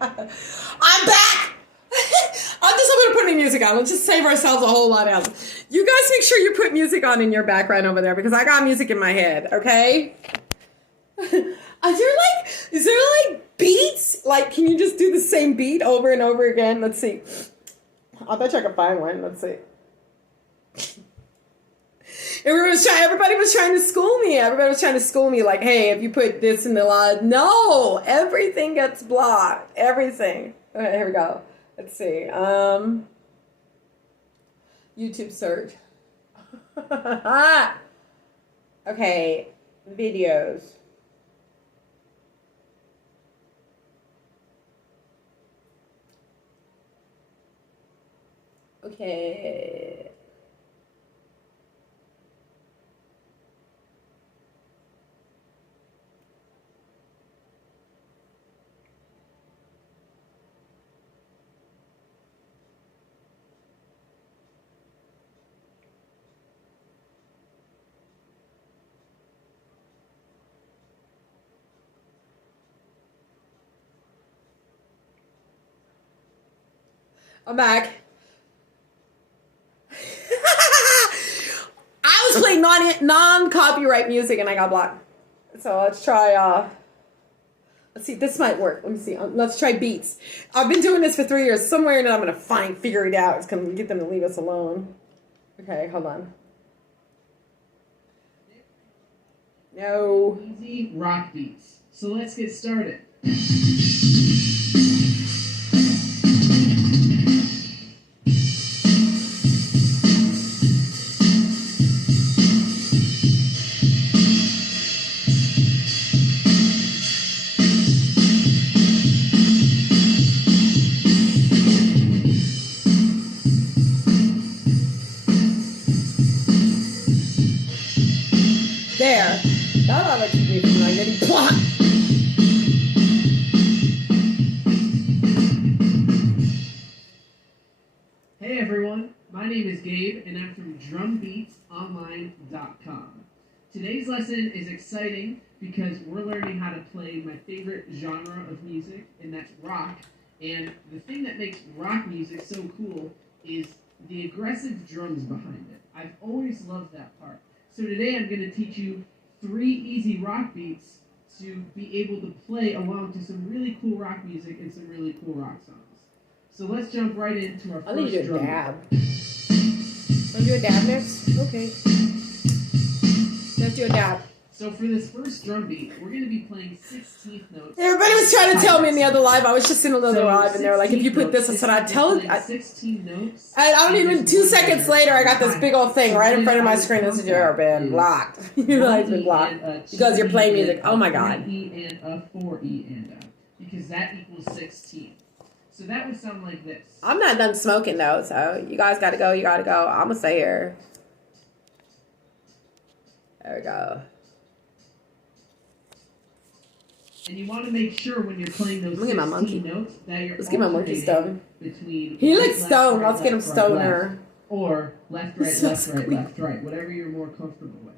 I'm back! I'm going to put any music on. Let's just save ourselves a whole lot else. You guys make sure you put music on in your background over there because I got music in my head, okay? Is there like beats? Like, can you just do the same beat over and over again? Let's see. I bet you I can find one. Let's see. Everybody was trying to school me. Everybody was trying to school me like, hey, if you put this in the line. No, everything gets blocked. Everything. Okay, here we go. Let's see. YouTube search. Okay, videos. Okay. I'm back. I was playing non-copyright music and I got blocked. So let's try, let's see, this might work. Let me see. Let's try beats. I've been doing this for 3 years. Somewhere in it, I'm going to figure it out. It's going to get them to leave us alone. Okay, hold on. No. Easy rock beats. So let's get started. There. That ought to keep me from not getting blocked. Hey everyone, my name is Gabe and I'm from drumbeatsonline.com. Today's lesson is exciting because we're learning how to play my favorite genre of music, and that's rock. And the thing that makes rock music so cool is the aggressive drums behind it. I've always loved that part. So today I'm going to teach you 3 easy rock beats to be able to play along to some really cool rock music and some really cool rock songs. So let's jump right into our first drum. Want to do a dab next? Okay. Let's do a dab. So for this first drum beat, we're going to be playing 16th notes. Everybody was trying to tell me in the other live. I was just in another live, and they were like, if you put this, I said, I tell you. 16 notes. I don't even, 2 seconds later, I got this big old thing right in front of my screen that said, you've been blocked. Your live's been blocked. Because you're playing music. Oh my God. E and a 4E and a. Because that equals 16. So that would sound like this. I'm not done smoking, though, so you guys got to go. You got to go. I'm going to stay here. There we go. And you want to make sure when you're playing those 16 notes that you're Let's get my monkey stoned. Between he looks stoned. Let's get him stoner. Or left, right, left, right, left, right. Whatever you're more comfortable with.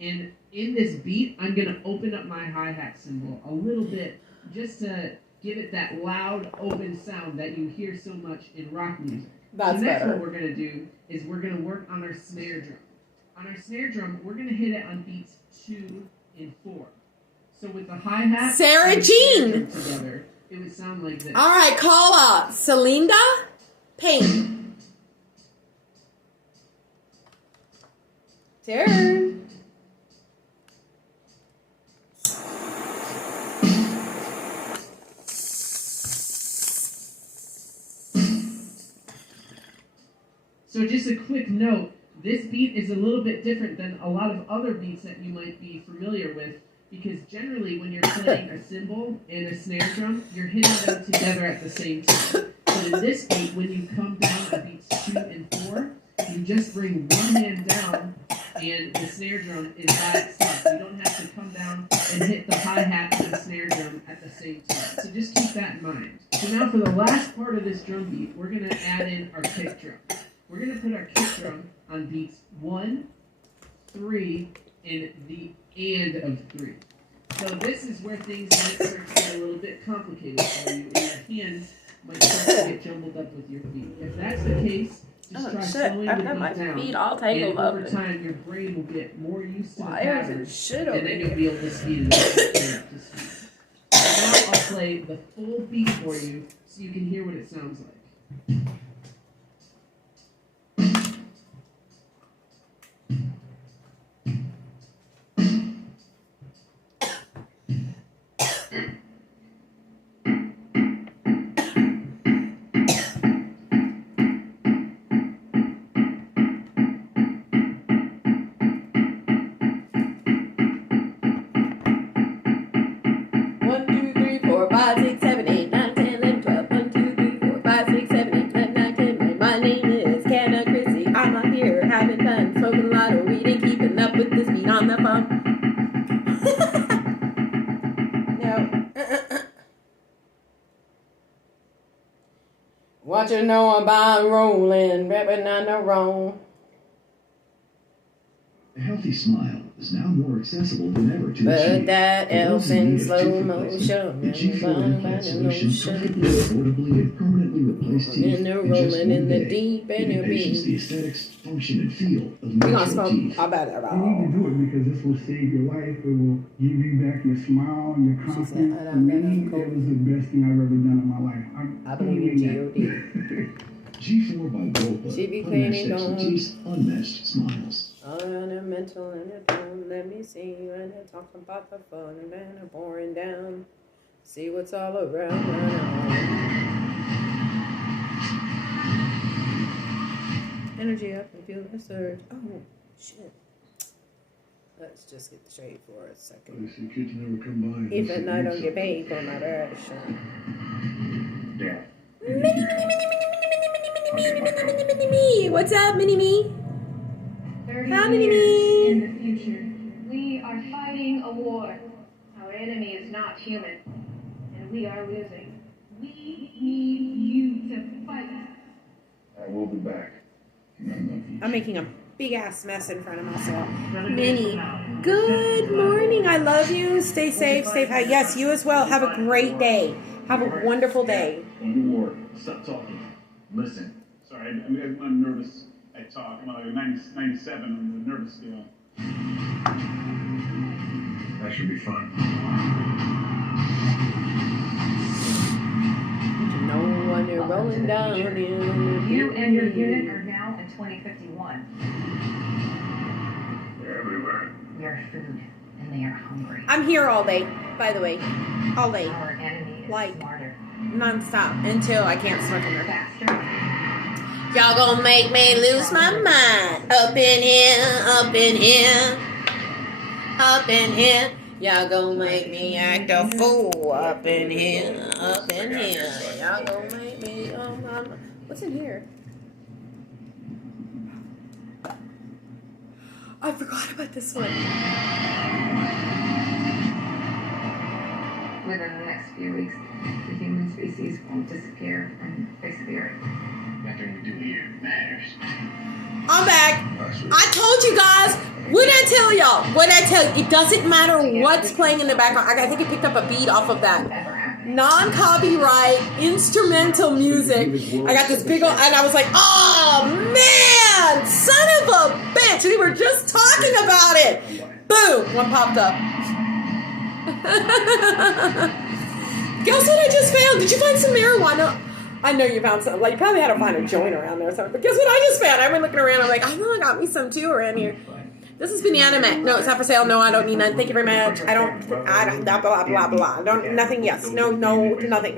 And in this beat, I'm going to open up my hi-hat cymbal a little bit just to give it that loud, open sound that you hear so much in rock music. That's next better. What we're going to do is we're going to work on our snare drum. On our snare drum, we're going to hit it on beats 2 and 4. So with the hi-hat Sarah and Jean together, it would sound like this. All right, call up Celinda Payne. Turn. So just a quick note, this beat is a little bit different than a lot of other beats that you might be familiar with, because generally when you're playing a cymbal and a snare drum, you're hitting them together at the same time. But in this beat, when you come down to beats 2 and 4, you just bring one hand down and the snare drum is by itself. You don't have to come down and hit the hi-hat and the snare drum at the same time. So just keep that in mind. So now for the last part of this drum beat, we're going to add in our kick drum. We're going to put our kick drum on beats 1, 3, and the and of 3. So this is where things might start to get a little bit complicated for you in your hands might start to get jumbled up with your feet. If that's the case, just try slowing I've the got beat my down. feet all tangled And up. over time, your brain will get more used to the Wires pattern, and shit over and then here. you'll be able to speed it up to speed. Now I'll play the full beat for you so you can hear what it sounds like. What you know about rolling, rapping on the wrong. A healthy smile is now more accessible than ever to But achieve. that For those else in in need of slow tooth replacement, motion. the G4 implant solution comfortably, affordably, and permanently replaces teeth And they're in just rolling one in the day, deep giving and patients the beat. aesthetics, function, and feel of We're gonna natural smoke. teeth. I bet You need to do it because this will save your life. It will give you back your smile and your She said, confidence. I For don't me, know, it cool. was the best thing I've ever done in my life. I believe in that. G4 by Volpa, She be unmatched cleaning expertise, unmatched smiles. on a mental and a tone. Let me see when I talk about the fun and then I'm pouring down. See what's all around. Energy up and feel the surge. Oh, shit. Let's just get straight for a second. Listen, kids never come by. and Even listen I to don't me get paid for my direction. Yeah. Me. What's up, mini me? 30 How many years in me? the future, we are fighting a war. Our enemy is not human, and we are losing. We need you to fight. I will be back. And I love you. I'm making a big ass mess in front of myself. Minnie, good morning. I love you. Stay safe. Stay high. Yes, you as well. Have a great day. Have a wonderful day. Don't war. Stop talking. Listen. Sorry, I'm nervous. I talk. I'm like 97 on the nervous scale. That should be fun. No one is rolling down in You and your unit are now in 2051. They're everywhere. Your food, and they are hungry. I'm here all day, by the way. All day. Our enemy is Like- smarter, Non-stop. Until I can't smoke in there. faster. Y'all gonna make me lose my mind. Up in here, up in here, up in here. Y'all gonna make me act a fool. Up in here, up in here. Y'all gonna make me. What's in here? I forgot about this one. Within the next few weeks, the human species will disappear from the face of the earth. Nothing we do here matters. I'm back. I told you guys. What did I tell y'all? What did I tell you? It doesn't matter what's playing in the background. I think it picked up a beat off of that. Ever happen. Non-copyright instrumental music. I got this big old, and I was like, oh man, son of a bitch. We were just talking about it. Boom, one popped up. Guess what I just found? Did you find some marijuana? I know you found some. Like, you probably had to find a joint around there or something. But guess what I just found? I've been looking around. I'm like, I know I got me some too around here. This is Banana Mac. No, it's not for sale. No, I don't need none. Thank you very much. I don't, blah, blah, blah, blah. I don't, nothing, yes. No, nothing.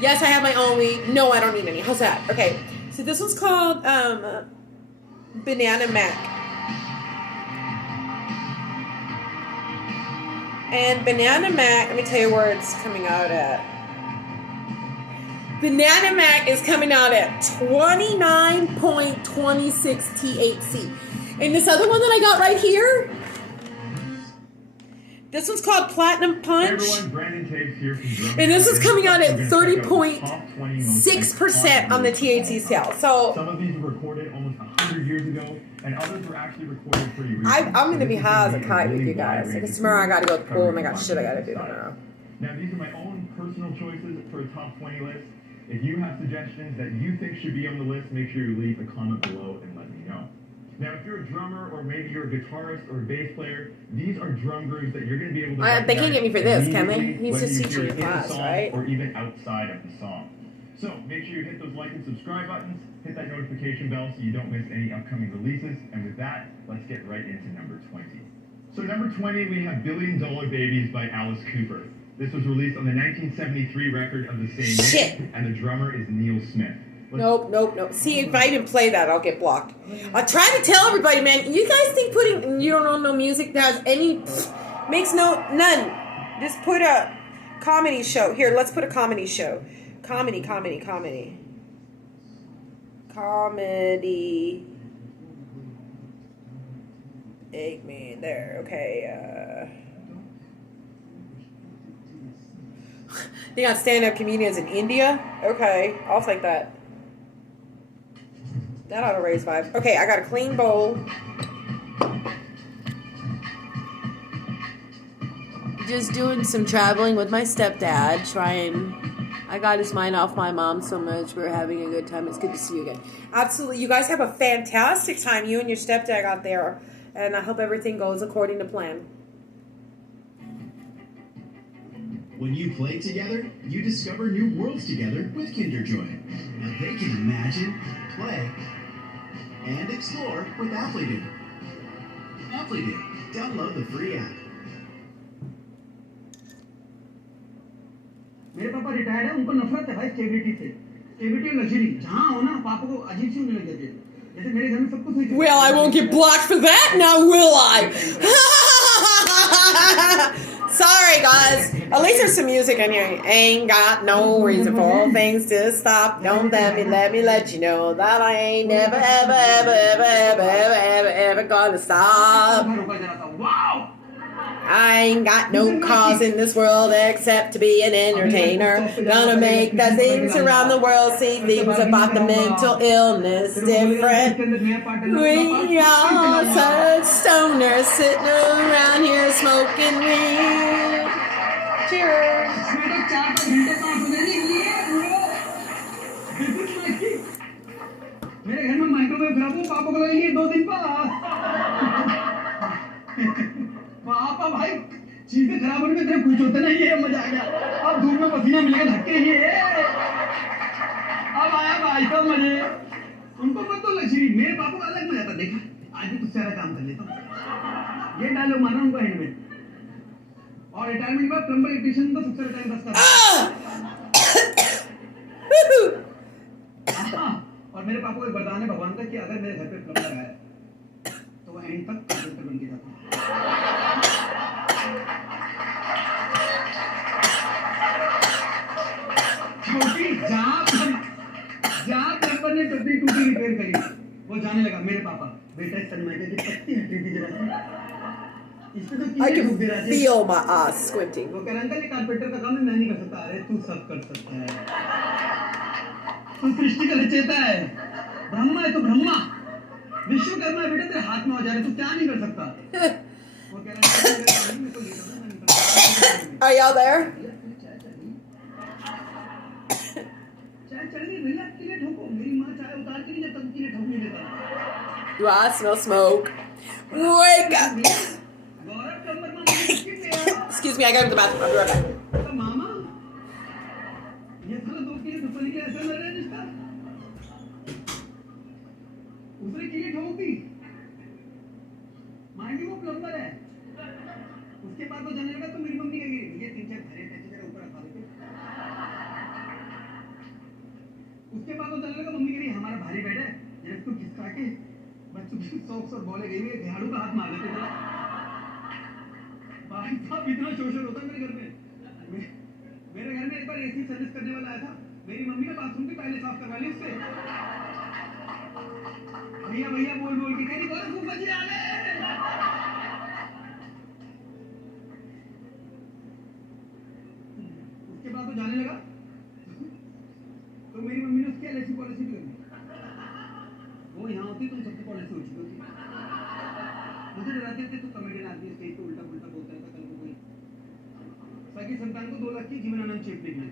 Yes, I have my own weed. No, I don't need any. How's that? Okay. So this one's called, Banana Mac. And Banana Mac, let me tell you where it's coming out at. Banana Mac is coming out at 29.26 THC. And this other one that I got right here, this one's called Platinum Punch. Hey everyone, Brandon Caves here from Drum. And this is coming out at We're gonna check out the top 20 most 30.6% on the THC scale. So Some of these were recorded almost 100 years ago, and others were actually recorded pretty recently. I'm going to be So this is high as a gonna be kite with really you guys. wide-ranging Because tomorrow I got to go to the pool and I got covering shit I got to wide-ranging do. I don't know. Now these are my own personal personal choices for a top 20 list. If you have suggestions that you think should be on the list, make sure you leave a comment below and let me know. Now, if you're a drummer or maybe you're a guitarist or a bass player, these are drum grooves that you're going to be able to. They can't get me for this, can they? immediately He's whether just you teaching hear a it in the class, song right? Or even outside of the song. So make sure you hit those like and subscribe buttons, hit that notification bell so you don't miss any upcoming releases. And with that, let's get right into number 20. So number 20, we have $Billion Babies by Alice Cooper. This was released on the 1973 record of the same name, and the drummer is Neil Smith. Nope. See, if I didn't play that, I'll get blocked. I try to tell everybody, man. You guys think you don't know music that has any makes none. Just put a comedy show here. Let's put a comedy show. Comedy. Eggman there. Okay. They got stand-up comedians in India. Okay, I'll take that. That ought to raise vibes. Okay, I got a clean bowl. Just doing some traveling with my stepdad. I got his mind off my mom so much. We're having a good time. It's good to see you again. Absolutely. You guys have a fantastic time. You and your stepdad got there. And I hope everything goes according to plan. When you play together, you discover new worlds together with Kinder Joy. Now they can imagine, play, and explore with Appledo. Appledo. Download the free app. मेरे पापा retired है, उनको नफरत है भाई stability से। Stability और luxury जहाँ हो ना पापा को अजीब सी होने लग जाती है। जैसे मेरे घर में सब कुछ सही। Well, I won't get blocked for that now, will I? Sorry, guys. At least there's some music in here. Ain't got no reason for all things to stop. Don't let me let you know that I ain't never, ever gonna stop. Wow! I ain't got no cause in this world except to be an entertainer. Gonna make the things around the world see things about the mental illness different. We are such stoners sitting around here smoking weed. Cheers. मेरे घर में microwave खराब हो पापा को लगेगी 2 दिन बाद पापा भाई चीजें खराब होने में तेरे कुछ होता नहीं है मजा आ गया अब धूप में पसीना मिलेगा धक्के ये अब आया भाई तो मजे उनको मत तो लक्ष्मी मेरे पापा को अलग मजा था देखा आज भी तुझसे सारा काम कर लेता हूँ ये डायलॉग मारना उनको एंड में और रिटायरमेंट के बाद प्लम्बर इलेक्ट्रिशियन को सबसे टाइम बस करता और मेरे पापा को एक वरदान है भगवान का कि अगर मेरे घर पे प्लम्बर आया तो वो एंड तक कारपेंटर बन के जाता है छोटी जहाँ प्लम्बर ने टूटी रिपेयर करी वो जाने लगा मेरे पापा बेटा इस सनमाइका की पत्ती हटी थी जरा I can feel my eyes squinting. वो कह रहा अंकल ये कारपेंटर का काम है मैं नहीं कर सकता अरे तू सब कर सकता है तू सृष्टि का रचयिता है ब्रह्मा है तू ब्रह्मा विश्वकर्मा है बेटा तेरे हाथ में हो जा रहे तू क्या नहीं कर सकता वो कह रहा Are y'all there? चाय चल रही भैया आपके लिए ठोको मेरी माँ चाय उतार के नहीं जाता उनके लिए ठोक नहीं देता Do I smell smoke? Wake up! गौरव चंद्रमा Excuse me, I gotta go to the bathroom. I'll be right back. तो मामा ये साला दो के लिए दुश्मनी के ऐसा लड़ रहा है रिश्ता उसने के लिए ठोक दी मांगी वो प्लम्बर है उसके बाद वो जाने लगा तो मेरी मम्मी कहेगी ये 3-4 घरे पैसे तेरे ऊपर रखा देते उसके बाद वो जाने लगा मम्मी कह रही हमारा भारी बेड है जब तू खिसका के बच्चों की सॉक्स और बोले गई हुई झाड़ू का हाथ मार देते थे भाई साहब इतना शोषण होता मेरे घर में मेरे घर में एक बार एसी सर्विस करने वाला आया था मेरी मम्मी ने बाथरूम की पहले साफ करवा ली उससे भैया भैया बोल बोल के कह रही बोल फूफा जी आ गए उसके बाद वो जाने लगा तो मेरी मम्मी ने उसकी एलआईसी पॉलिसी भी कर दी वो यहाँ होती तो सबकी पॉलिसी हो चुकी होती मुझे डराते थे तो कमेडियन आदमी स्टेज पे उल्टा पुल्टा बोलता था कल को कोई संतान को 2 लाख की जीवनानंद चेप निकली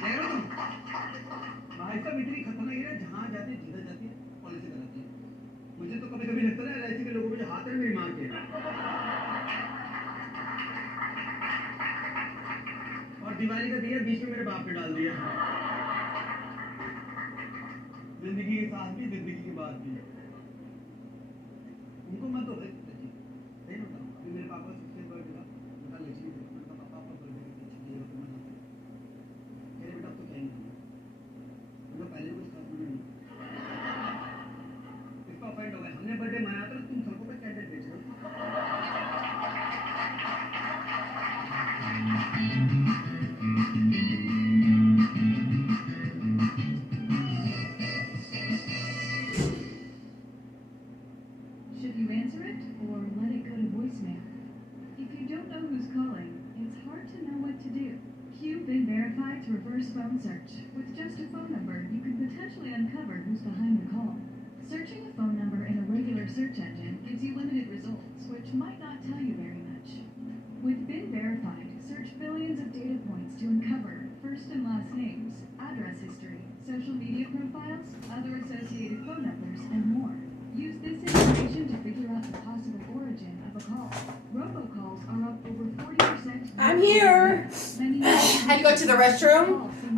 कह रहे हो तुम भाई साहब इतनी खतरनाक है जहाँ जाती है जिधर जाती है पॉलिसी कराती है मुझे तो कभी कभी लगता है एलआईसी के लोगों को जो हाथ है मेरी माँ के और दिवाली का दिया बीच में मेरे बाप ने डाल दिया जिंदगी के साथ भी जिंदगी के बाद भी उनको मत हो नहीं बताओ अभी मेरे पापा 60 बर्थडे का उनका लक्ष्मी उनका पापा का बर्थडे का छुट्टी है तो मैं मेरे बेटा तो कहीं नहीं उनका पहले कुछ खास नहीं इसका ऑफेंड हो गया हमने बर्थडे मनाया तो तुम सबको पे कैंडल बेच रहे हो Should you answer it or let it go to voicemail? If you don't know who's calling, it's hard to know what to do. Cue Been Verified to reverse phone search. With just a phone number, you can potentially uncover who's behind the call. Searching a phone number in a regular search engine gives you limited results, which might not tell you very much. With Been Verified, search billions of data points to uncover first and last names, address history, social media profiles, other associated phone numbers, and more. Use this information to figure out the possible origin of a call. Robocalls are up over 40%. I'm here. Had to go to the restroom.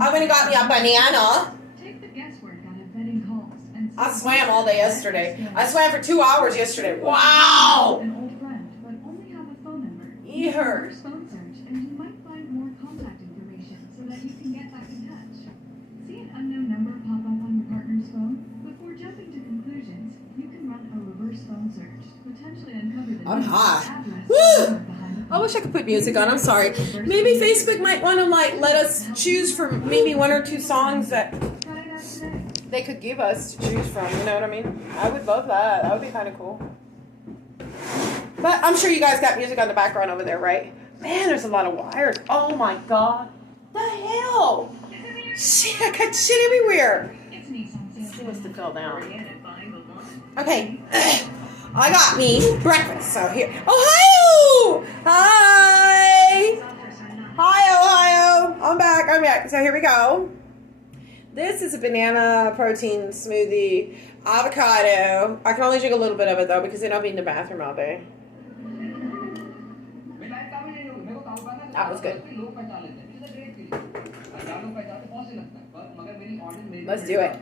I went and got me a banana. Take the guesswork out of vetting calls and I swam all day yesterday. I swam for 2 hours yesterday. Wow! an old friend, but only have a phone number. Eat her. Reverse phone search, and you might find more contact information so that you can get back in touch. See an unknown number pop up on your partner's phone? Before jumping to conclusions, you can run a reverse phone search, potentially uncover the I'm name, hot. address, Woo! and number behind the I wish I could put music on. I'm sorry. Maybe Facebook might want to like let us choose from maybe 1 or 2 songs that Try it out today. they could give us to choose from. You know what I mean? I would love that. That would be kind of cool. But I'm sure you guys got music on the background over there, right? Man, there's a lot of wires. Oh my god. The hell? Shit, I got shit everywhere. It's Nissan Let's see what's to fill down. Again at buying the launch. Okay. I got me breakfast. So here. Ohio! Hi! Hi, Ohio! I'm back. So here we go. This is a banana protein smoothie, avocado. I can only drink a little bit of it though because then I'll be in the bathroom all day. That was good. Let's do it.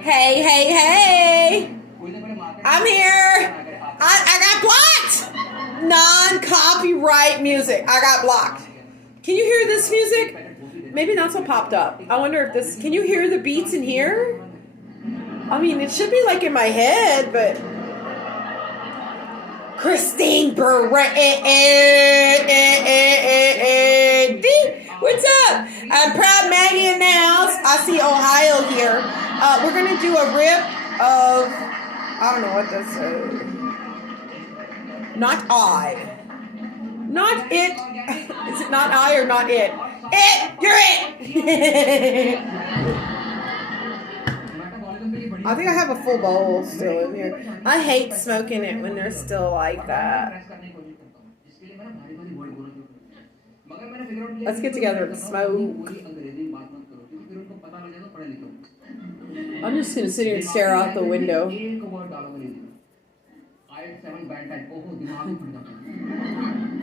Hey, hey, hey! I'm here! I got blocked! Non-copyright music. I got blocked. Can you hear this music? Maybe that's what popped up. I wonder if this... Can you hear the beats in here? I mean, it should be like in my head, but... Christine Brady. What's up? I'm Proud Maggie in the house. I see Ohio here. We're going to do a rip of... I don't know what this is. Not I. Not it. Is it not I or not it? It! You're it! I think I have a full bowl still in here. I hate smoking it when they're still like that. Let's get together and smoke. I'm just going to sit here and stare out the window.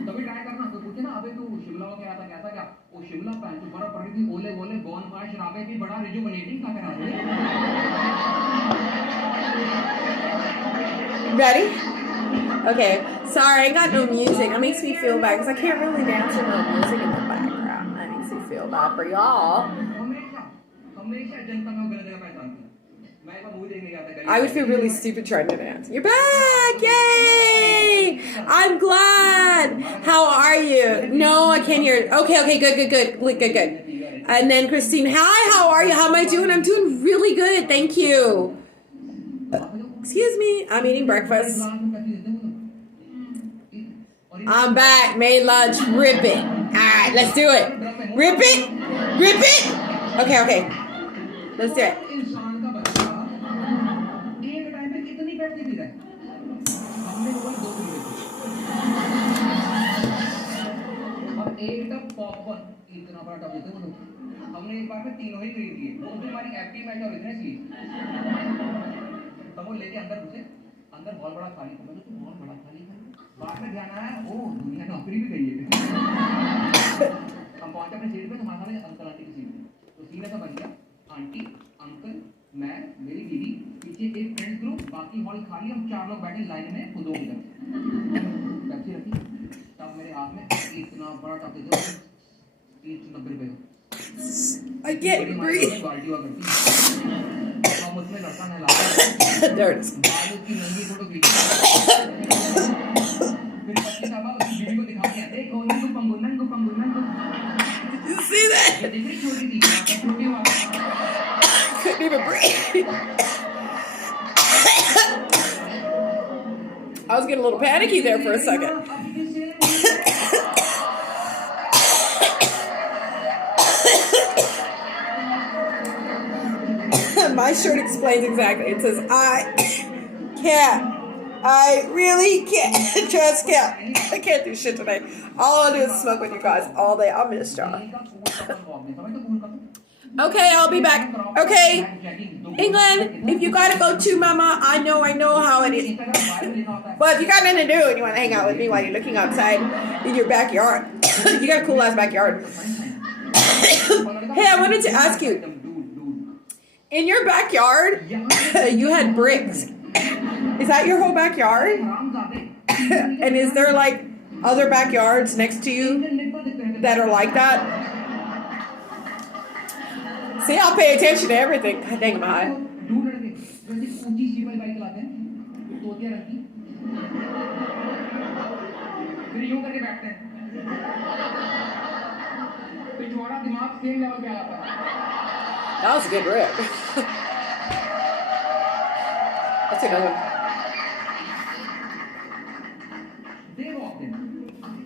कभी try करना कोई पूछे ना अबे तू शिमला हो गया था कैसा क्या वो शिमला पहन तू बर्फ पड़ी थी ओले ओले बॉनफायर शराबे भी बड़ा रिजुविनेटिंग था करा रहे Ready? Okay. Sorry, I got no music. That makes me feel bad because I can't really dance with no music in the background. That makes me feel bad for y'all. हमेशा जनता में गलत जगह पहचानती है मैं एक मूवी देखने गया था I would feel really stupid trying to dance. You're back! Yay! I'm glad. How are you? No, I can't hear it. Okay, good. And then Christine, hi, how are you? How am I doing? I'm doing really good. Thank you. Excuse me. I'm eating breakfast. I'm back. Made lunch. Rip it. All right, let's do it. Rip it. Okay. Let's do it. इंसान का बच्चा एक time पे कितनी Pepsi P रहा है हमने बोला 2 पी रहे थे एक टब पॉपकॉर्न, इतना बड़ा टब देते वो लोग। हमने एक बार में तीनों ही खरीद लिए। वो भी हमारी एफडी मैच और इतने सी। तब वो लेके अंदर घुसे, अंदर बहुत बड़ा खाली था। मैंने तो बहुत बड़ा खाली था। बाद में ध्यान आया, ओ दुनिया नौकरी भी गई है। हम पहुंचे अपने सीट पे, तो हमारे सामने अंकल आंटी की सीट थी। तो सीन ऐसा बन गया, आंटी, अंकल, मैं, मेरी बीवी, पीछे एक फ्रेंड ग्रुप, बाकी हॉल खाली, हम 4 लोग बैठे लाइन में खुदों की तरफ। पेप्सी रखी, तब मेरे हाथ में इतना बड़ा टब दे दो, 90 रुपए का। I can't breathe. बाल्टी हुआ करती, हम उसमें लड़का नहला, There it is. बाद उसकी नंगी फोटो खींची, फिर बच्ची साहब उसकी बीवी को दिखा दिया, देखो नंगू पंगू नंगू पंगू नंगू। You see that? ये देखिए छोटी सी, छोटी हुआ। Couldn't even breathe. I was getting a little panicky there for a second. My shirt explains exactly. It says, I really can't. Just can't. I can't do shit today. All I do is smoke with you guys all day. I'll miss y'all. Okay, I'll be back. Okay, England, if you gotta go too, Mama, I know how it is. But if you got nothing to do and you want to hang out with me while you're looking outside in your backyard, you got a cool ass backyard. Hey, I wanted to ask you, in your backyard, you had bricks. Is that your whole backyard? And is there like other backyards next to you that are like that? See, I'll pay attention to everything. God dang, I'm high. That was a good rip. Let's see another one. They walked in,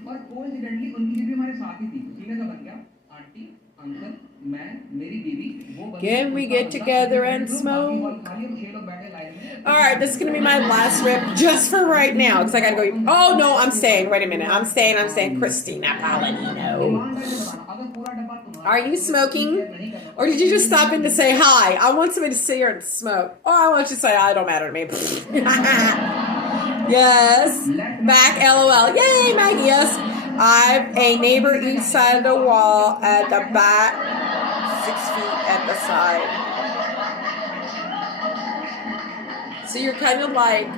और coincidentally उनकी बीवी हमारे साथ ही थी। Scene ऐसा बन गया, aunty, uncle, मैं, मेरी बीवी, वो बंदी। Can we get together and smoke? All right, this is gonna be my last rip just for right now because I gotta go. Oh no, I'm staying. Wait a minute, I'm staying. Christina Palladino. Are you smoking? Or did you just stop in to say hi? I want somebody to sit here and smoke. Or I want you to say hi, it don't matter to me. Yes. Back, LOL. Yay, Maggie, yes. I'm a neighbor each side of the wall at the back, 6 feet at the side. So you're kind of like,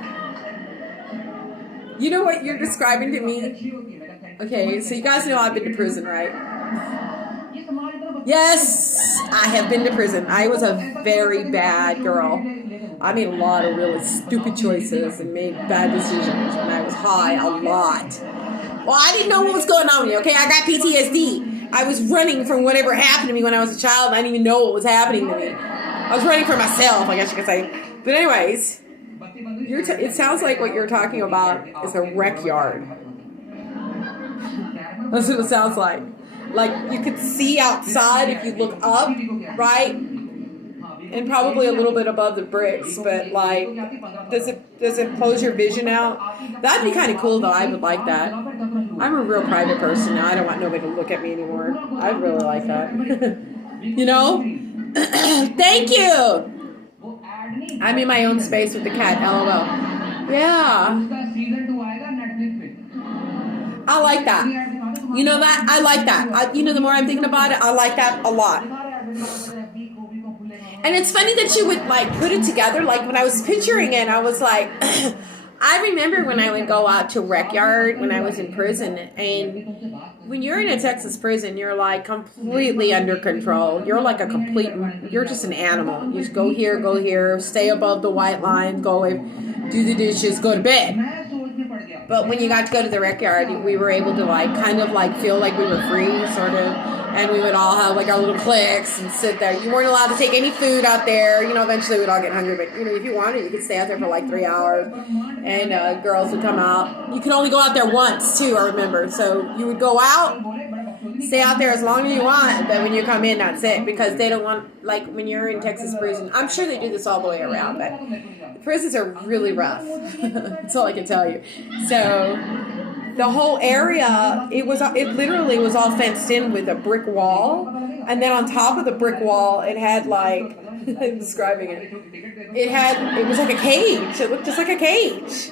you know what you're describing to me? Okay, so you guys know I've been to prison, right? Yes, I have been to prison. I was a very bad girl. I made a lot of really stupid choices and made bad decisions when I was high a lot. Well, I didn't know what was going on with me, okay? I got PTSD. I was running from whatever happened to me when I was a child, and I didn't even know what was happening to me. I was running for myself, I guess you could say. But anyways, it sounds like what you're talking about is a rec yard. That's what it sounds like. Like, you could see outside if you look up, right? And probably a little bit above the bricks, but like, does it close your vision out? That'd be kind of cool, though. I would like that. I'm a real private person now. I don't want nobody to look at me anymore. I'd really like that. You know? Thank you! I'm in my own space with the cat, LOL. Yeah. I like that. You know that? I like that. The more I'm thinking about it, I like that a lot. And it's funny that you would, like, put it together. Like, when I was picturing it, I was like, I remember when I would go out to rec yard when I was in prison. And when you're in a Texas prison, you're, like, completely under control. You're like you're just an animal. You just go here, stay above the white line, go away, do the dishes, go to bed. But when you got to go to the rec yard, we were able to, like, kind of, like, feel like we were free, sort of. And we would all have, like, our little cliques and sit there. You weren't allowed to take any food out there. Eventually we'd all get hungry. But, if you wanted, you could stay out there for, like, 3 hours. And girls would come out. You could only go out there once, too, I remember. So you would go out, stay out there as long as you want. But when you come in, that's it. Because they don't want, like, when you're in Texas prison. I'm sure they do this all the way around. But the prisons are really rough. That's all I can tell you. So the whole area, it literally was all fenced in with a brick wall. And then on top of the brick wall, it had like, I'm describing it. It was like a cage. It looked just like a cage.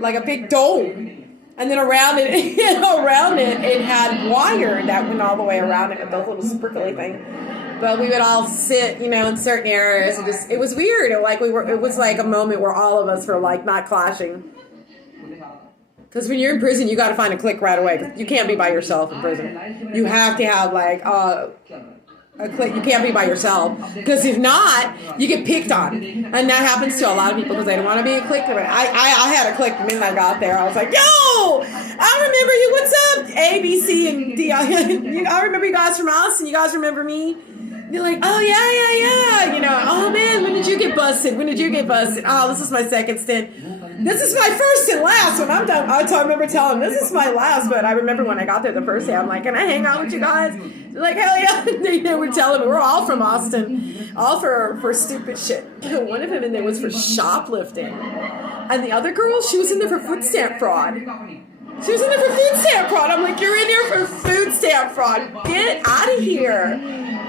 Like a big dome. And then around it, it had wire that went all the way around it with those little sprinkly things. But we would all sit, in certain areas. It was weird. It was like a moment where all of us were like not clashing. Because when you're in prison, you got to find a clique right away. 'Cause you can't be by yourself in prison. You have to have like a clique. You can't be by yourself. Because if not, you get picked on. And that happens to a lot of people because they don't want to be a clique. I had a clique the minute I got there. I was like, yo, I remember you. What's up? A, B, C, and D. I remember you guys from Austin. You guys remember me? You're like, oh, yeah. Oh, man, when did you get busted? Oh, this is my second stint. This is my first and last. When I'm done, I remember telling them, this is my last. But I remember when I got there the first day, I'm like, can I hang out with you guys? They're like, hell yeah. They were telling me, we're all from Austin. All for stupid shit. One of them in there was for shoplifting. And the other girl, she was in there for food stamp fraud. I'm like, you're in there for food stamp fraud. Get out of here.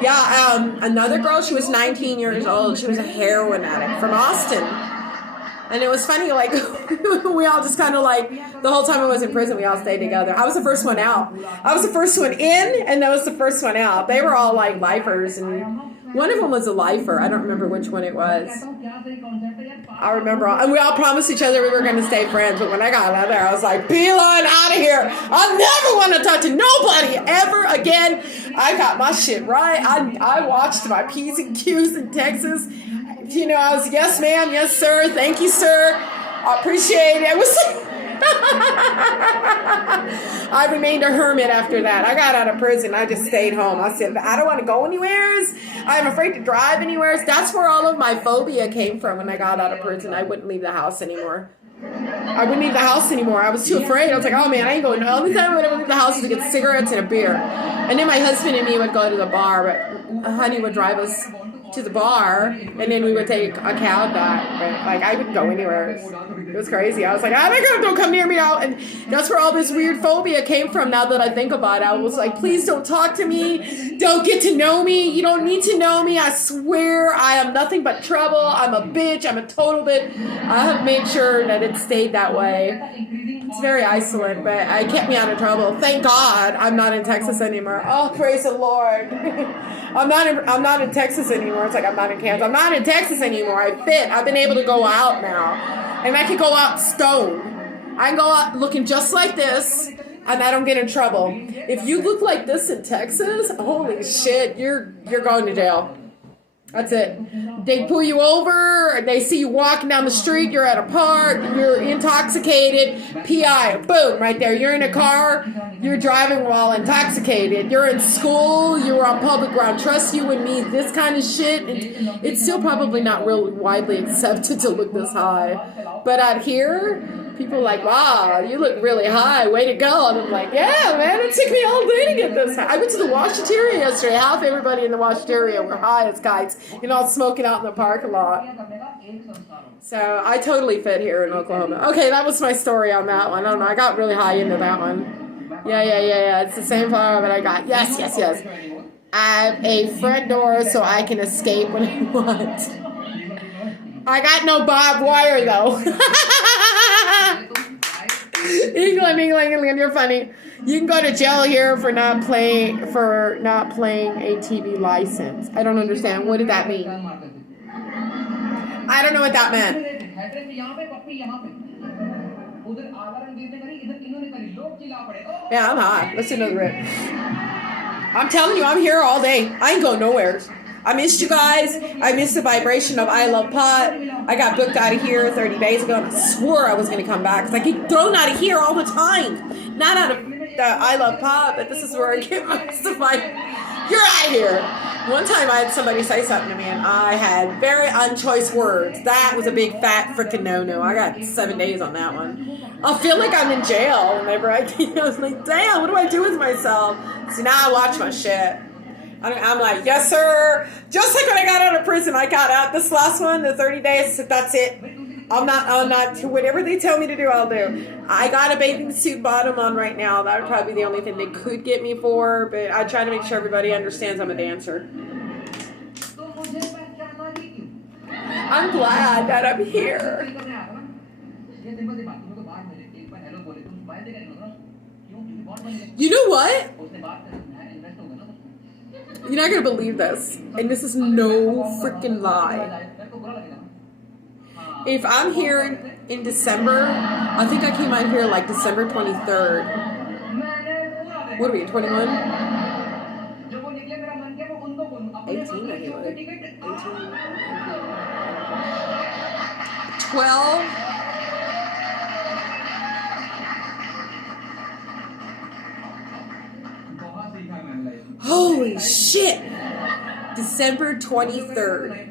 Yeah, another girl, she was 19 years old. She was a heroin addict from Austin. And it was funny, like, we all just kind of like, the whole time I was in prison, we all stayed together. I was the first one out. I was the first one in, and I was the first one out. They were all like lifers, and one of them was a lifer. I don't remember which one it was. I remember, and we all promised each other we were going to stay friends. But when I got out of there, I was like, beeline out of here. I'll never want to talk to nobody ever again. I got my shit right. I watched my P's and Q's in Texas. I was, yes, ma'am, yes, sir, thank you, sir. I appreciate it. It was. I remained a hermit after that. I got out of prison. I just stayed home. I said, I don't want to go anywhere. I'm afraid to drive anywhere. That's where all of my phobia came from when I got out of prison. I wouldn't leave the house anymore. I was too afraid. I was like, oh man, I ain't going. The only time I would ever leave the house was to get cigarettes and a beer. And then my husband and me would go to the bar, but honey would drive us to the bar, and then we would take a cab back. But like, I wouldn't go anywhere. It was crazy. I was like, don't come near me now. And that's where all this weird phobia came from. Now that I think about it, I was like, please don't talk to me. Don't get to know me. You don't need to know me. I swear I am nothing but trouble. I'm a bitch. I'm a total bitch. I have made sure that it stayed that way. It's very isolate, but it kept me out of trouble. Thank God I'm not in Texas anymore. Oh, praise the Lord. I'm not in Texas anymore. It's like I'm not in Kansas. I'm not in Texas anymore. I fit. I've been able to go out now. And I can go out stoned. I can go out looking just like this, and I don't get in trouble. If you look like this in Texas, holy shit, you're going to jail. That's it. They pull you over, they see you walking down the street, you're at a park, you're intoxicated, PI, boom, right there. You're in a car, you're driving while intoxicated. You're in school, you were on public ground. Trust you and me, this kind of shit, it's still probably not really widely accepted to look this high. But out here, people are like, wow, you look really high, way to go. And I'm like, yeah, man, it took me all day to get this high. I went to the Washateria yesterday. Half everybody in the Washateria were high as kites, smoking out in the parking lot. So I totally fit here in Oklahoma. Okay, that was my story on that one. I don't know, I got really high into that one. Yeah. It's the same flower that I got. Yes. I have a front door so I can escape when I want. I got no barbed wire though. England, you're funny. You can go to jail here for not playing a TV license. I don't understand. What did that mean? I don't know what that meant. Yeah, I'm hot. Let's do another rip. I'm telling you, I'm here all day. I ain't going nowhere. I missed you guys. I missed the vibration of I Love Pot. I got booked out of here 30 days ago, and I swore I was going to come back because I get thrown out of here all the time. Not out of the I Love Pot, but this is where I get most of my, you're out of here. One time I had somebody say something to me, and I had very unchoice words. That was a big fat freaking no-no. I got 7 days on that one. I feel like I'm in jail whenever I was like, damn, what do I do with myself? So now I watch my shit. I'm like, yes, sir. Just like when I got out of prison, I got out this last one, the 30 days, I said, that's it. I'm not, whatever they tell me to do, I'll do. I got a bathing suit bottom on right now. That would probably be the only thing they could get me for, but I try to make sure everybody understands I'm a dancer. I'm glad that I'm here. You know what? You're not gonna believe this, and this is no freaking lie. If I'm here in December, I think I came out here like December 23rd. What are we, 21? 18, I think. 12. Holy shit! December 23rd.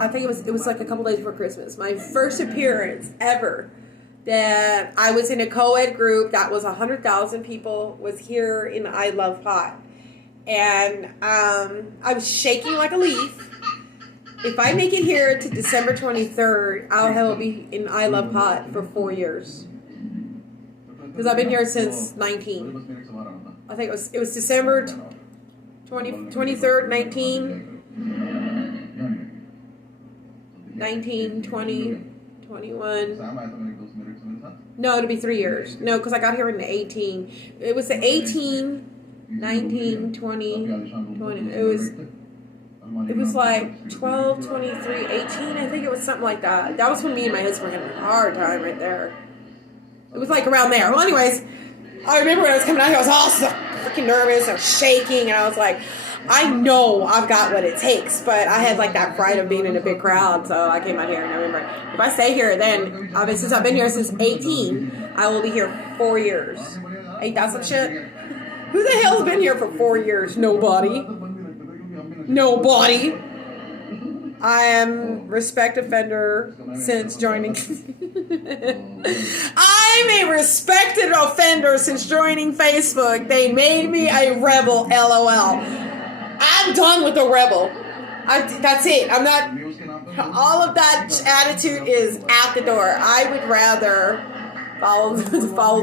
I think it was like a couple days before Christmas. My first appearance ever that I was in a co-ed group that was 100,000 people was here in I Love Pot. And I was shaking like a leaf. If I make it here to December 23rd, I'll be in I Love Pot for 4 years. Because I've been here since 19. I think it was December 23rd, 19, 20, 21. No, it'll be 3 years. No, because I got here in the 18. It was the 18, 19, 20, 20. It was like 12, 23, 18. I think it was something like that. That was when me and my husband were having a hard time right there. It was like around there. Well, anyways, I remember when I was coming out here, I was all so freaking nervous. I was shaking, and I was like, I know I've got what it takes, but I had like that fright of being in a big crowd, so I came out here, and I remember, if I stay here, then, since I've been here since 18, I will be here 4 years. Ain't that some shit? Who the hell's been here for 4 years? Nobody. Nobody. I am respect offender since joining. I'm a respected offender since joining Facebook. They made me a rebel, LOL. I'm done with the rebel. That's it. I'm not. All of that attitude is out the door. I would rather follow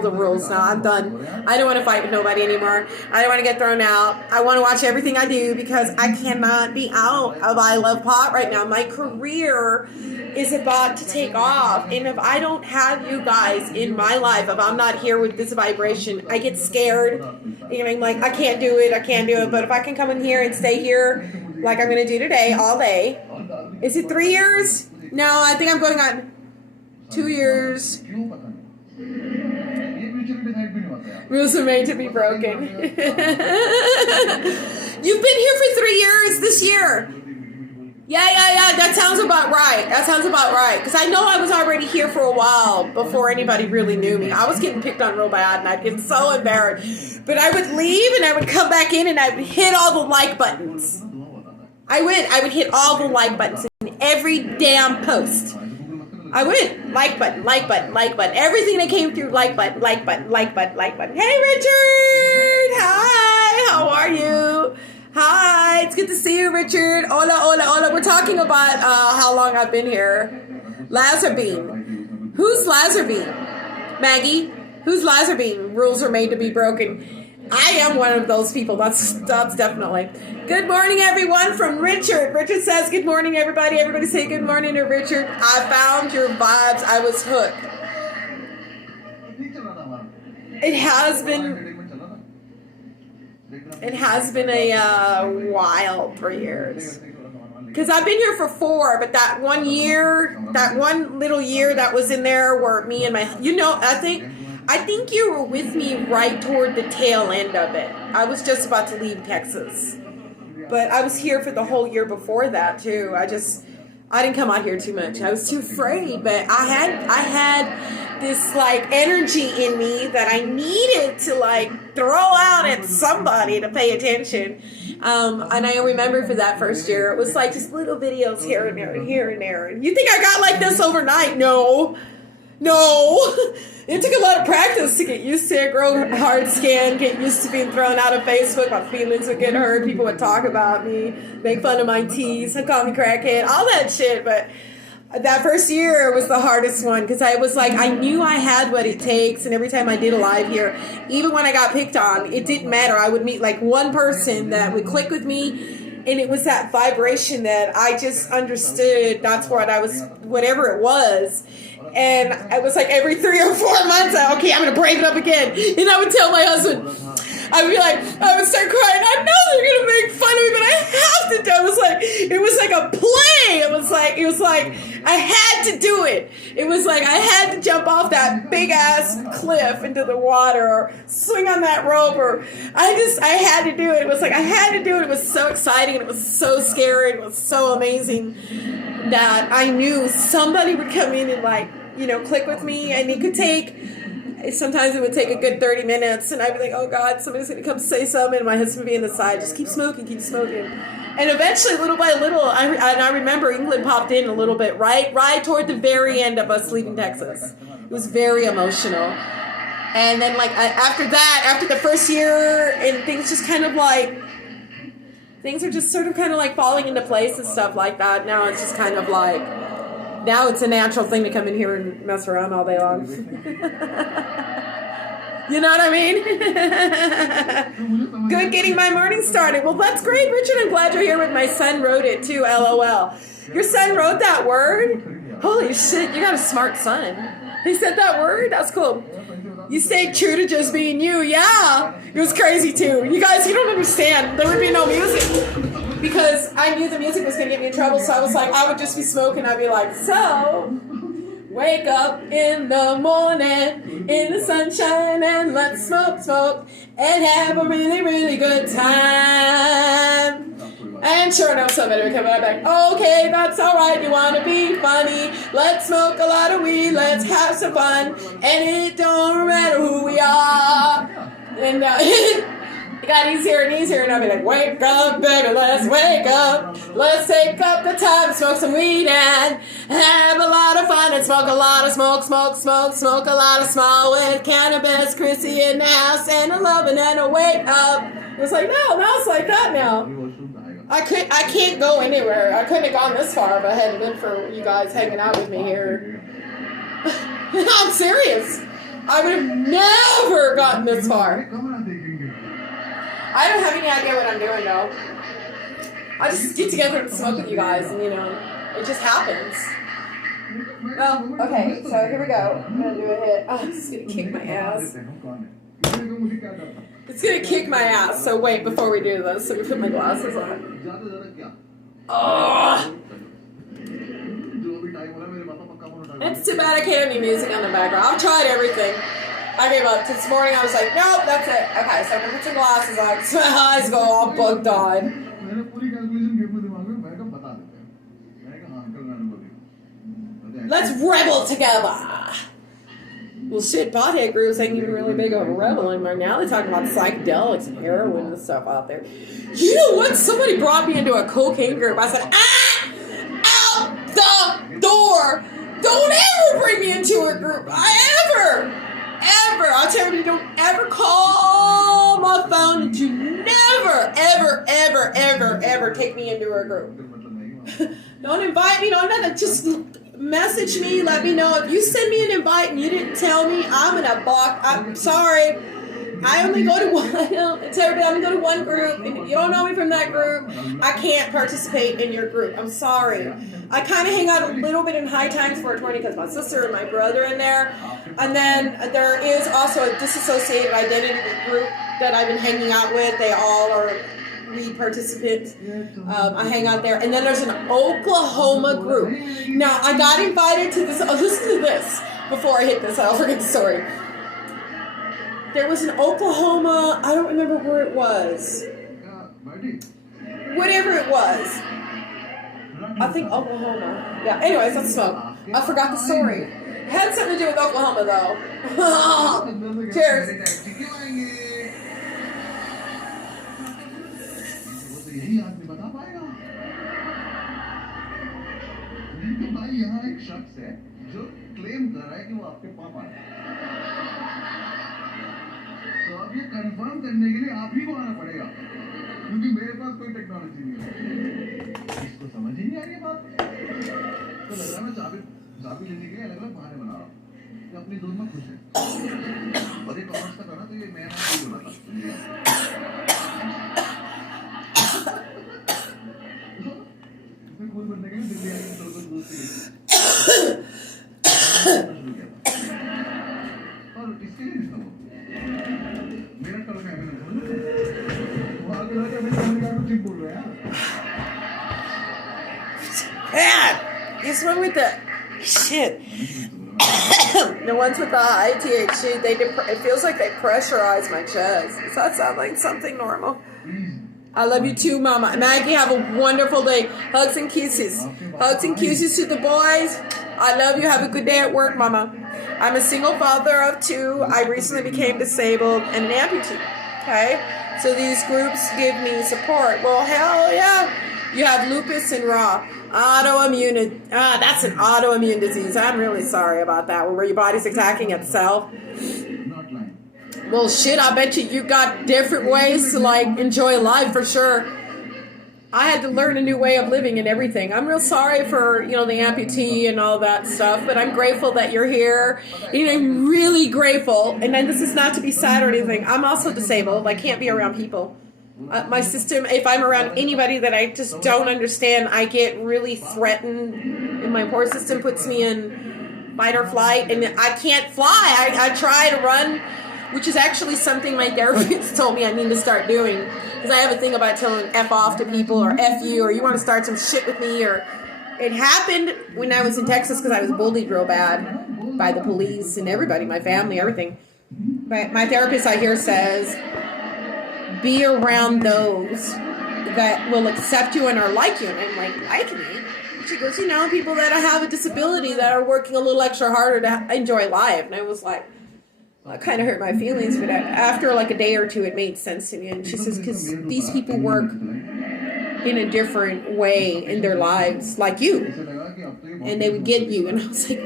the rules now. I'm done. I don't want to fight with nobody anymore. I don't want to get thrown out. I want to watch everything I do because I cannot be out of I Love Pot right now. My career is about to take off, and if I don't have you guys in my life, if I'm not here with this vibration, I get scared. I'm like, I can't do it. But if I can come in here and stay here like I'm going to do today all day. Is it 3 years? No, I think I'm going on 2 years. Rules are made to be broken. You've been here for 3 years this year. Yeah. That sounds about right. Because I know I was already here for a while before anybody really knew me. I was getting picked on real bad, and I'd get so embarrassed. But I would leave, and I would come back in, and I would hit all the like buttons. I would hit all the like buttons in every damn post. I would. Like button. Everything that came through, like button. Hey, Richard! Hi! How are you? Hi! It's good to see you, Richard. Hola. We're talking about how long I've been here. Lazarbean. Who's Lazarbean? Maggie? Who's Lazarbean? Rules are made to be broken. I am one of those people. That's definitely. Good morning, everyone, from Richard. Richard says, good morning, everybody. Everybody say good morning to Richard. I found your vibes. I was hooked. It has been a wild 3 years. Because I've been here for 4, but that one little year that was in there where me and my, I think you were with me right toward the tail end of it. I was just about to leave Texas. But I was here for the whole year before that, too. I didn't come out here too much. I was too afraid. But I had this, energy in me that I needed to, throw out at somebody to pay attention. And I remember for that first year, it was, just little videos here and there and here and there. And you think I got like this overnight? No. It took a lot of practice to get used to it, grow hard skin, get used to being thrown out of Facebook. My feelings would get hurt. People would talk about me, make fun of my teeth, call me crackhead, all that shit. But That first year was the hardest one because I was like, I knew I had what it takes, and every time I did a live here, even when I got picked on, it didn't matter. I would meet like one person that would click with me, and it was that vibration that I just understood. That's what I was, whatever it was. And I was like every 3 or 4 months, okay, I'm gonna break it up again. And I would tell my husband, I would start crying. I know they're gonna make fun of me, but I have to do it. It was like a play. It was like I had to do it. It was like I had to jump off that big ass cliff into the water or swing on that rope, or I had to do it. It was like I had to do it. It was so exciting and it was so scary. It was so amazing that I knew somebody would come in and like, you know, click with me, and it could take. Sometimes it would take a good 30 minutes, and I'd be like, oh God, somebody's going to come say something, and my husband would be on the side, just keep smoking. And eventually, little by little, I remember England popped in a little bit, right toward the very end of us leaving Texas. It was very emotional. And then, like, after the first year, and things just kind of like, things are just sort of kind of like falling into place and stuff like that. Now it's just kind of like, now it's a natural thing to come in here and mess around all day long. You know what I mean? Good getting my morning started. Well, that's great, Richard. I'm glad you're here with my son wrote it too, LOL. Your son wrote that word? Holy shit, you got a smart son. He said that word? That's cool. You stayed true to just being you. Yeah, it was crazy too. You guys, you don't understand. There would be no music. Because I knew the music was going to get me in trouble, so I was like, I would just be smoking. I'd be like, so, wake up in the morning, in the sunshine, and let's smoke, and have a really, really good time. And sure enough, somebody would come out back, okay, that's all right, you want to be funny, let's smoke a lot of weed, let's have some fun, and it don't matter who we are. And it got easier and easier, and I'd be like, wake up, baby, let's wake up. Let's take up the time, smoke some weed, and have a lot of fun, and smoke a lot of smoke a lot of small with cannabis, Chrissy in the house, and a loving and a wake up. It was like, no, it's like that now. I can't go anywhere. I couldn't have gone this far if I hadn't been for you guys hanging out with me here. I'm serious. I would have never gotten this far. I don't have any idea what I'm doing, though. I just get together and smoke with you guys, and, you know, it just happens. Well, okay, so here we go. I'm going to do a hit. Oh, it's going to kick my ass. It's going to kick my ass, so wait before we do this. Let me put my glasses on. Oh! It's too bad I can't have any music on the background. I've tried everything. I gave up. This morning I was like, nope, that's it. Okay, so I'm going to put some glasses on. My eyes go all bugged on. Let's rebel together. Well, shit, pothead groups ain't even really big of a rebel anymore. Now they're talking about psychedelics and heroin and stuff out there. You know what? Somebody brought me into a cocaine group. I said, out the door. Don't ever bring me into a group. I'll tell you, don't ever call my phone, and you never, ever take me into a group. Don't invite me, just message me, let me know. If you send me an invite and you didn't tell me, I'm gonna block. I'm sorry. I only go to one. It's everybody. I only go to one group. And if you don't know me from that group, I can't participate in your group. I'm sorry. I kind of hang out a little bit in High Times 420 because my sister and my brother are in there. And then there is also a disassociated identity group that I've been hanging out with. They all are lead participants. I hang out there. And then there's an Oklahoma group. Now, I got invited to this. Oh, listen to this before I hit this. I'll forget the story. There was an Oklahoma, I don't remember where it was. Whatever it was. I think Oklahoma. Yeah, anyways, let's smoke. I forgot the story. It had something to do with Oklahoma, though. Cheers. तो अब ये confirm करने के लिए आप ही को आना पड़ेगा क्योंकि मेरे पास कोई टेक्नोलॉजी नहीं है इसको समझ ही नहीं आ रही बात तो लग रहा है मैं चाबी लेने के लिए अलग अलग बहाने बना रहा हूँ ये अपनी जोन में खुश है और ये कॉमर्स का था ना तो ये मैं नहीं बोला था इसमें कूल बनने के लिए दिल्ली आके दो दोस्ती और इसके लिए नहीं था वो मेरा कल का मैंने वो आगे लगे मैं कहानी का ठीक बोल रहा है Man, this one with the shit. The ones with the high THC, it feels like they pressurize my chest. Does that sound like something normal? I love you too, Mama. Maggie, have a wonderful day. Hugs and kisses. Hugs and kisses to the boys. I love you. Have a good day at work, Mama. I'm a single father of 2. I recently became disabled and an amputee. Okay? So these groups give me support. Well, hell yeah. You have lupus and raw. Autoimmune. That's an autoimmune disease. I'm really sorry about that. Where your body's attacking itself. not lying Well, shit, I bet you got different ways to, like, enjoy life for sure. I had to learn a new way of living and everything. I'm real sorry for, you know, the amputee and all that stuff, but I'm grateful that you're here. And I'm really grateful. And then this is not to be sad or anything. I'm also disabled. I can't be around people. My system, if I'm around anybody that I just don't understand, I get really threatened. And my poor system puts me in fight or flight. And I can't fly. I try to run, which is actually something my therapist told me I need to start doing. Because I have a thing about telling F off to people or F you or you want to start some shit with me. Or it happened when I was in Texas because I was bullied real bad by the police and everybody, my family, everything. But my therapist, I hear, says, be around those that will accept you and are like you. And I'm like me? She goes, you know, people that have a disability that are working a little extra harder to enjoy life. And I was like, well, it kind of hurt my feelings. But after like a day or two, it made sense to me. And she says, because these people work in a different way in their lives, like you. And they would get you. And I was like,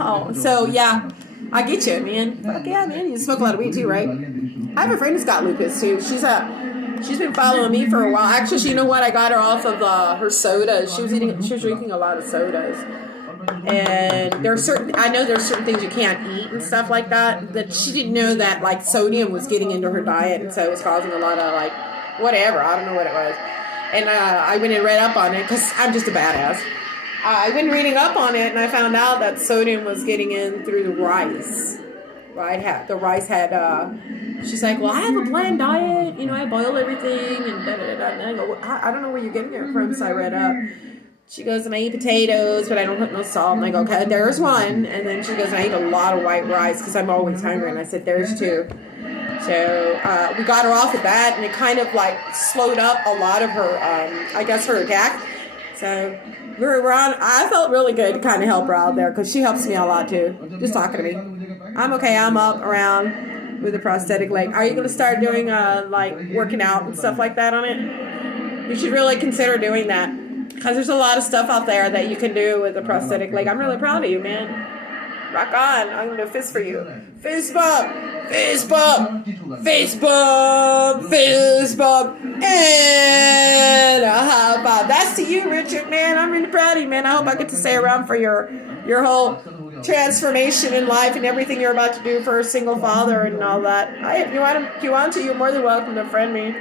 oh. So, yeah, I get you, man. Fuck yeah, man. You smoke a lot of weed too, right? I have a friend who's got lupus too. She's been following me for a while. Actually, you know what? I got her off of her sodas. She was drinking a lot of sodas. And I know there's certain things you can't eat and stuff like that. That she didn't know that like sodium was getting into her diet, and so it was causing a lot of like whatever. I don't know what it was. And I went and read up on it because I'm just a badass. I went reading up on it, and I found out that sodium was getting in through the rice. The rice had, she's like, well, I have a bland diet, you know, I boil everything, and da-da-da-da. And I go, I don't know where you're getting it from, so I read up. She goes, and I eat potatoes, but I don't put no salt. And I go, okay, there's one. And then she goes, and I eat a lot of white rice, because I'm always hungry. And I said, there's 2. So, we got her off of that, and it kind of, like, slowed up a lot of her, her attack. So, we're on. I felt really good to kind of help her out there, because she helps me a lot, too, just talking to me. I'm okay. I'm up around with a prosthetic leg. Are you going to start doing, working out and stuff like that on it? You should really consider doing that. Because there's a lot of stuff out there that you can do with a prosthetic leg. I'm really proud of you, man. Rock on. I'm going to fist for you. Fist bump. Fist bump. Fist bump. Fist bump. And a high five. That's to you, Richard, man. I'm really proud of you, man. I hope I get to stay around for your whole transformation in life and everything you're about to do for a single father and all that. If you want to, you're more than welcome to friend me.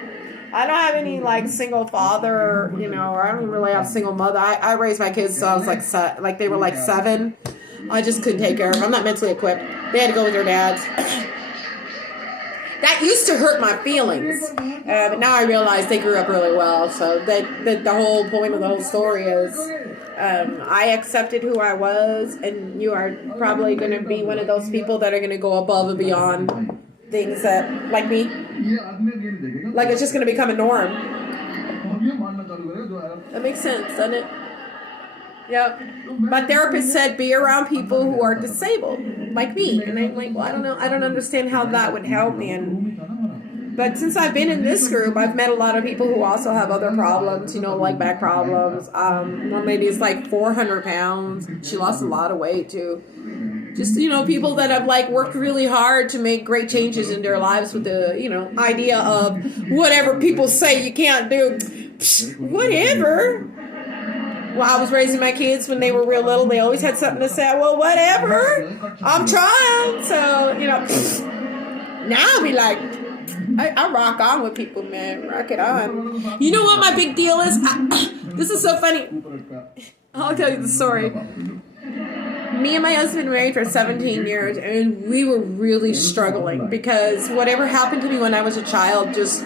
I don't have any like single father, you know, or I don't even really have single mother. I raised my kids so I was like they were like 7. I just couldn't take care of them. I'm not mentally equipped. They had to go with their dads. That used to hurt my feelings, but now I realize they grew up really well. So the whole point of the whole story is I accepted who I was, and you are probably going to be one of those people that are going to go above and beyond things that, like me, like it's just going to become a norm. That makes sense, doesn't it? Yep. My therapist said be around people who are disabled, like me. And I'm like, well, I don't know. I don't understand how that would help me. But since I've been in this group, I've met a lot of people who also have other problems, you know, like back problems. One lady's like 400 pounds. She lost a lot of weight, too. Just, you know, people that have, like, worked really hard to make great changes in their lives with the, you know, idea of whatever people say you can't do. Psh, whatever. While I was raising my kids when they were real little, they always had something to say. Well, whatever. I'm trying. So, now I'll be like, I rock on with people, man. Rock it on. You know what my big deal is? This is so funny. I'll tell you the story. Me and my husband were married for 17 years, and we were really struggling because whatever happened to me when I was a child just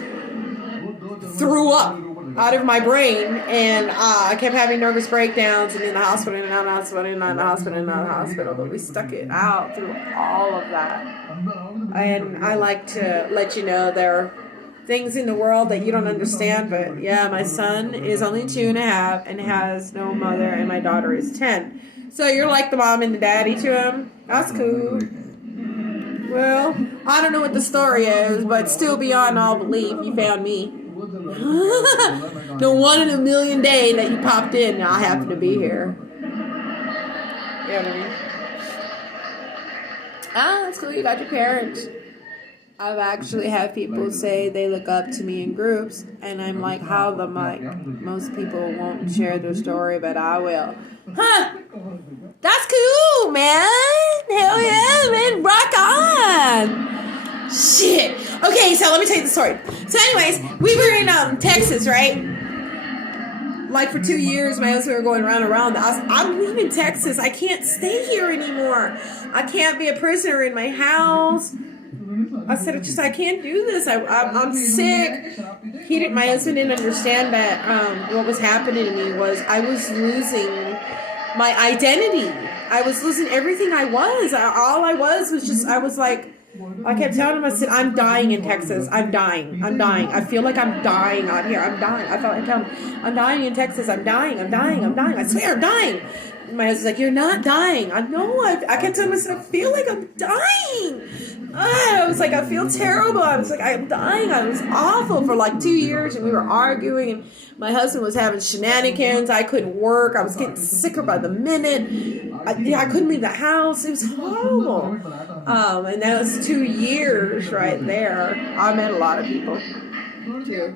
threw up out of my brain, and I kept having nervous breakdowns and in the hospital and out of the hospital and out of the hospital and out of the hospital, but we stuck it out through all of that. And I like to let you know there are things in the world that you don't understand, but yeah, my son is only 2.5 and has no mother, and my daughter is 10. So you're like the mom and the daddy to him. That's cool. Well, I don't know what the story is, but still beyond all belief, you found me. The 1 in a million day that you popped in, I happen to be here. You know what I mean? That's cool. You got your parents. I've actually had people say they look up to me in groups, and I'm like, how the mic? Most people won't share their story, but I will. Huh? That's cool, man. Hell yeah, man. Rock on. Shit. Okay, so let me tell you the story. So anyways, we were in Texas, right? Like for 2 years, my husband were going around. I'm leaving Texas. I can't stay here anymore. I can't be a prisoner in my house. I said, I can't do this. I'm sick. My husband didn't understand that what was happening to me was I was losing my identity. I was losing everything I was. All I was just, I was like, I kept telling him, I said, I'm dying in Texas. I'm dying. I feel like I'm dying out here. I'm dying. I tell him, I'm dying in Texas. I'm dying. I swear, I'm dying. And my husband's like, you're not dying. I know. I kept telling him, I said, I feel like I'm dying. I was like, I feel terrible. I was like, I'm dying. I was awful for like 2 years, and we were arguing, and my husband was having shenanigans. I couldn't work. I was getting sicker by the minute. I couldn't leave the house. It was horrible. And that was 2 years right there. I met a lot of people too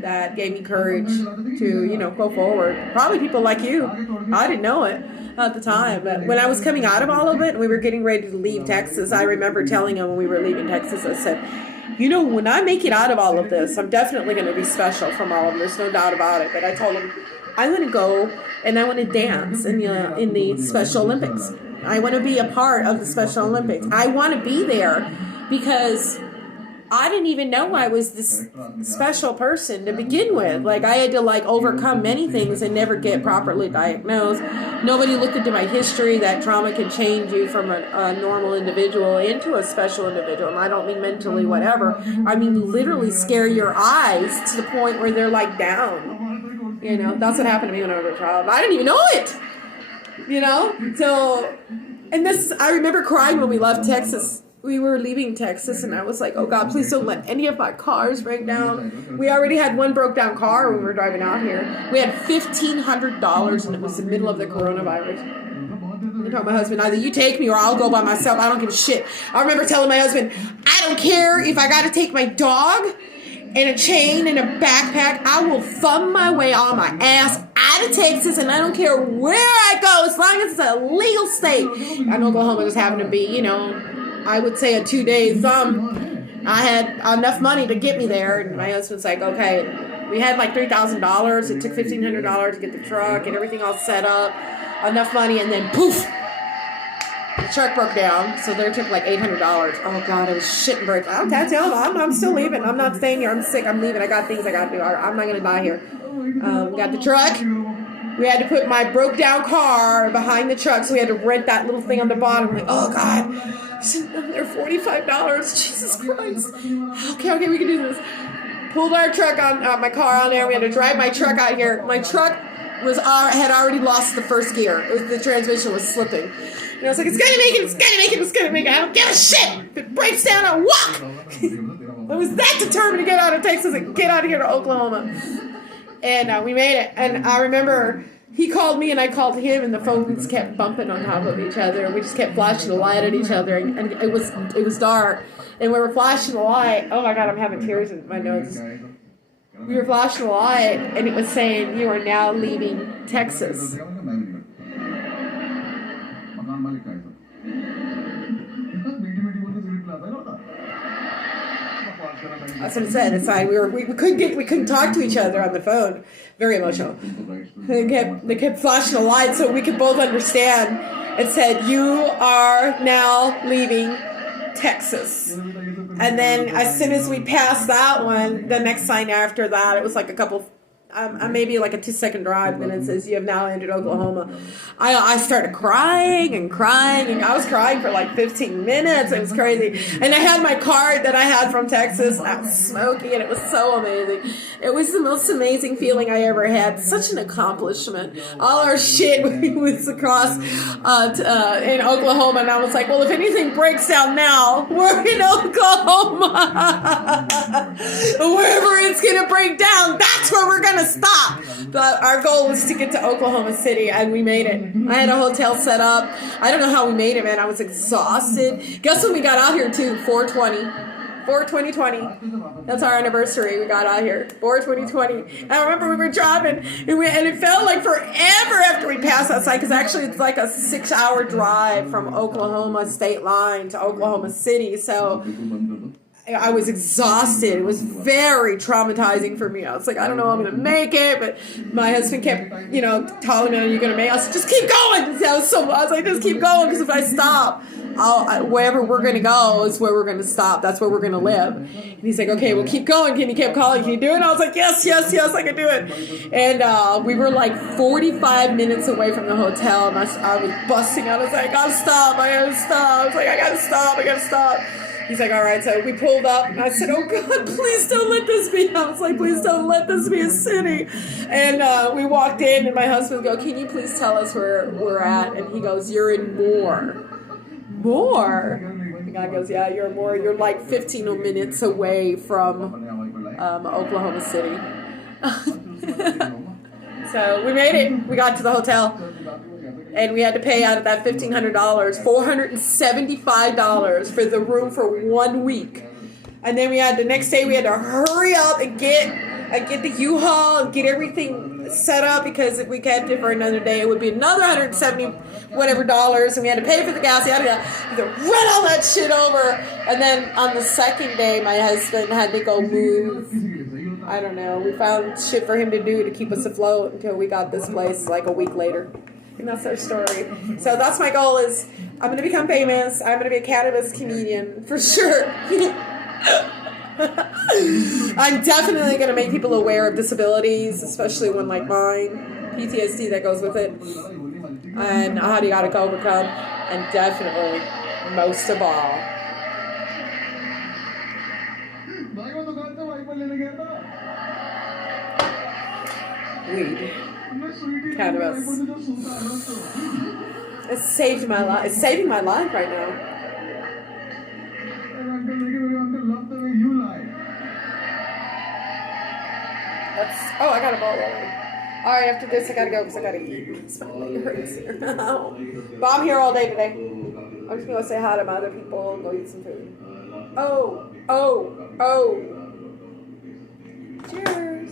that gave me courage to, go forward. Probably people like you. I didn't know it at the time, but when I was coming out of all of it and we were getting ready to leave Texas, I remember telling him when we were leaving Texas, I said, when I make it out of all of this, I'm definitely going to be special from all of this, no doubt about it. But I told him, I want to go and I want to dance in the Special Olympics. I want to be a part of the Special Olympics. I want to be there because I didn't even know I was this special person to begin with. Like, I had to, overcome many things and never get properly diagnosed. Nobody looked into my history. That trauma can change you from a normal individual into a special individual. And I don't mean mentally, whatever. I mean literally scare your eyes to the point where they're, down. That's what happened to me when I was a child. I didn't even know it. So, and I remember crying when we left Texas. We were leaving Texas, and I was like, oh, God, please don't let any of my cars break down. We already had one broke down car when we were driving out here. We had $1,500, and it was the middle of the coronavirus. I told my husband, either you take me or I'll go by myself. I don't give a shit. I remember telling my husband, I don't care if I got to take my dog and a chain and a backpack. I will thumb my way on my ass out of Texas, and I don't care where I go as long as it's a legal state. And Oklahoma just happened to be, I would say a 2-day thumb. I had enough money to get me there, and my husband's like, okay. We had $3,000. It took $1,500 to get the truck and everything all set up. Enough money, and then poof, the truck broke down. So there took $800. Oh God, I was shitting bricks. I'm still leaving. I'm not staying here. I'm sick. I'm leaving. I got things I got to do. I'm not gonna die here. Got the truck. We had to put my broke down car behind the truck, so we had to rent that little thing on the bottom. I'm like, oh God, they're $45. Jesus Christ. Okay, we can do this. Pulled our truck on, my car on there. We had to drive my truck out here. My truck had already lost the first gear. The transmission was slipping. And I was like, it's gonna make it. I don't give a shit. If it breaks down, I'll walk. I was that determined to get out of Texas and get out of here to Oklahoma. And we made it. And I remember he called me and I called him, and the phones kept bumping on top of each other. And we just kept flashing the light at each other. And it was dark. And we were flashing the light. Oh my God, I'm having tears in my nose. we were flashing a light, and it was saying you are now leaving Texas. मकान मालिक का है सब मीठी मीठी बोल के cigarette पिलाता है ना होता That's what it said. It's like we couldn't talk to each other on the phone. Very emotional. They kept flashing a light so we could both understand. It said, "You are now leaving Texas." And then as soon as we passed that one, the next sign after that, it was like a couple. Maybe like a 2-second drive, and then it says you have now entered Oklahoma. I started crying and crying, and I was crying for like 15 minutes. It was crazy. And I had my card that I had from Texas. I was smoking, and it was so amazing. It was the most amazing feeling I ever had. Such an accomplishment. All our shit was across in Oklahoma, and I was like, well, if anything breaks down now, we're in Oklahoma. Wherever it's gonna break down, that's where we're gonna stop. But our goal was to get to Oklahoma City, and we made it. I had a hotel set up. I don't know how we made it, man. I was exhausted. Guess when we got out here too? 4/20/20. That's our anniversary. We got out here 4/20/20. I remember we were driving, and it felt like forever after we passed that site, because actually it's like a 6-hour drive from Oklahoma state line to Oklahoma City. So I was exhausted. It was very traumatizing for me. I was like, I don't know if I'm going to make it, but my husband kept, telling me, are you going to make it? I was like, just keep going. I was like, just keep going, because if I stop, wherever we're going to go is where we're going to stop. That's where we're going to live. And he's like, okay, well, keep going. He kept calling, can you do it? And I was like, yes, I can do it. And we were like 45 minutes away from the hotel, and I was busting out. I was like, I got to stop. I was like, I got to stop. He's like, all right. So we pulled up, and I said, oh, God, please don't let this be. I was like, please don't let this be a city. And we walked in, and my husband would go, can you please tell us where we're at? And he goes, you're in Moore. Moore? The guy goes, yeah, you're in Moore. You're like 15 minutes away from Oklahoma City. So we made it. We got to the hotel. And we had to pay out of that $1,500, $475 for the room for 1 week. And then the next day we had to hurry up and get the U-Haul and get everything set up, because if we kept it for another day, it would be another $170 whatever dollars, and we had to pay for the gas. We had to run all that shit over. And then on the second day, my husband had to go move. I don't know. We found shit for him to do to keep us afloat until we got this place like a week later. And that's our story. So that's my goal, is I'm going to become famous. I'm going to be a cannabis comedian for sure. I'm definitely going to make people aware of disabilities, especially one like mine, PTSD that goes with it, and how you got to overcome, and definitely, most of all, weed. Cannabis. It's saved my life. It's saving my life right now. I got a ball rolling. Alright, after this I gotta go because I gotta eat. My leg hurts here. But I'm here all day today. I'm just gonna say hi to my other people and go eat some food. Cheers.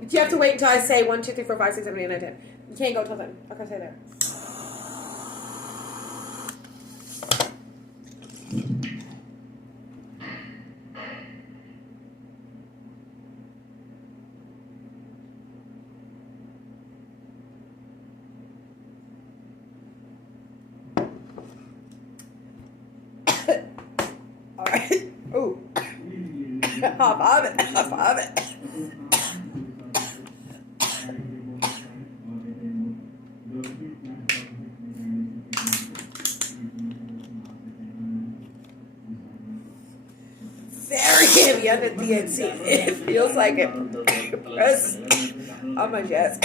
But you have to wait until I say 1, 2, 3, 4, 5, 6, 7, 8, 9, 10. You can't go till then. Okay, say that. Alright. Ooh. High five it. Very heavy under THC. It feels like it pressed on my chest.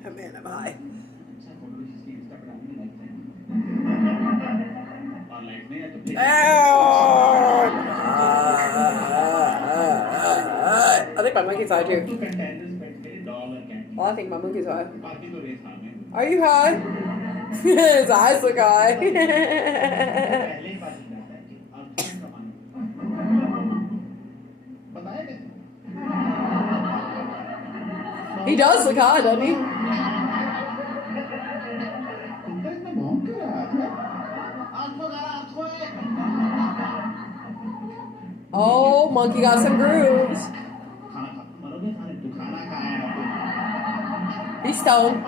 Oh man, I'm high. I think my monkey's high too. Well, I think my monkey's high. Are you high? His eyes look high. पहले ही बात हो जाता है कि अर्जुन का मानो बताया कैसे He does look high, doesn't he? कुत्ता इतना भौंक क्यों रहा है Oh, monkey got some grooves. खाना खा मरोगे खाने तू खाना खाया He's stoned.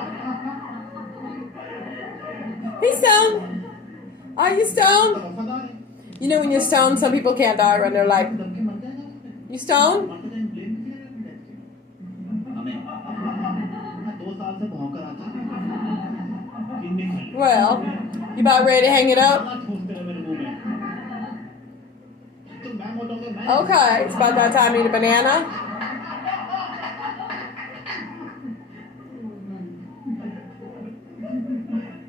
He's stoned. Are you stoned? वफादार है You know when you're stoned, some people can't die when they're like, दब के मर जाएगा उसमें you stoned? मरते टाइम ब्लेम किया हमें 2 साल से भौंक रहा था दिन में खाली Well, you about ready to hang it up? ठूसते रहे मेरे मुंह में तो मैं मोटा हूँ मैं Okay, it's about that time to eat a banana.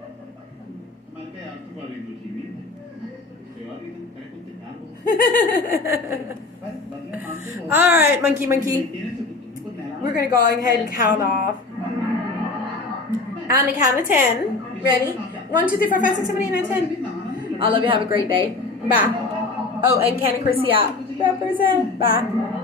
मैंने कहा यार तू बड़ी दुखी हुई यार ये तेरे कुत्ते प्यार बहुत पर बदले मानते हो All right, monkey. तेरे से तुमको नहला We're going to go ahead and count off. On the count of 10. Ready? 1, 2, 3, 4, 5, 6, 7, 8, 9, 10. I love you. Have a great day. Bye. Oh, and Candy Chrissy out. Represent. Bye.